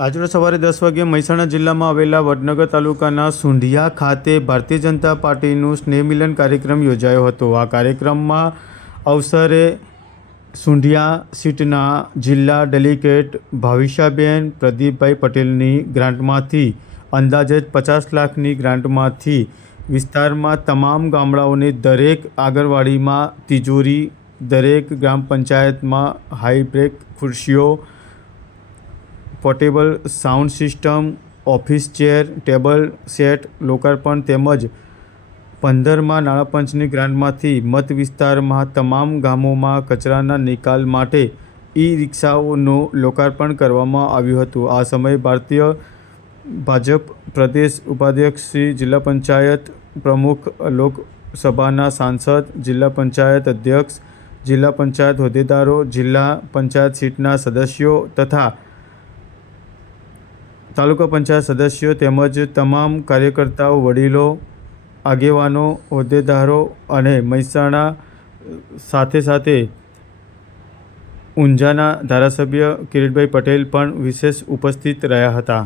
આજરોજ સવારે દસ વાગ્યે મહેસાણા જિલ્લામાં આવેલા વડનગર તાલુકાના સુંઢિયા ખાતે ભારતીય જનતા પાર્ટીનું સ્નેહમિલન કાર્યક્રમ યોજાયો હતો. આ કાર્યક્રમમાં અવસરે સુંઢિયા સીટના જિલ્લા ડેલિગેટ ભાવિશાબેન પ્રદીપભાઈ પટેલની ગ્રાન્ટમાંથી અંદાજે પચાસ લાખની ગ્રાન્ટમાંથી વિસ્તારમાં તમામ ગામડાઓને દરેક આંગણવાડીમાં તિજોરી, દરેક ગ્રામ પંચાયતમાં હાઈબ્રેક ખુરશીઓ portable sound system, office chair, table set, લોકાર્પણ તેમજ પંદરમાં નાણાપંચની ગ્રાન્ટમાંથી મત વિસ્તારમાં તમામ ગામોમાં કચરાના નિકાલ માટે ઈ રિક્ષાઓનું લોકાર્પણ કરવામાં આવ્યું હતું. આ સમયે ભારતીય ભાજપ પ્રદેશ ઉપાધ્યક્ષ શ્રી જિલ્લા પંચાયત પ્રમુખ લોકસભાના સાંસદ, જિલ્લા પંચાયત અધ્યક્ષ, જિલ્લા પંચાયત હોદ્દેદારો, જિલ્લા પંચાયત સીટના સદસ્યો તથા તાલુકા પંચાયત સદસ્યો તેમજ તમામ કાર્યકર્તાઓ, વડીલો, આગેવાનો, હોદ્દેદારો અને મહેસાણા સાથે સાથે ઊંઝાના ધારાસભ્ય કિરીટભાઈ પટેલ પણ વિશેષ ઉપસ્થિત રહ્યા હતા.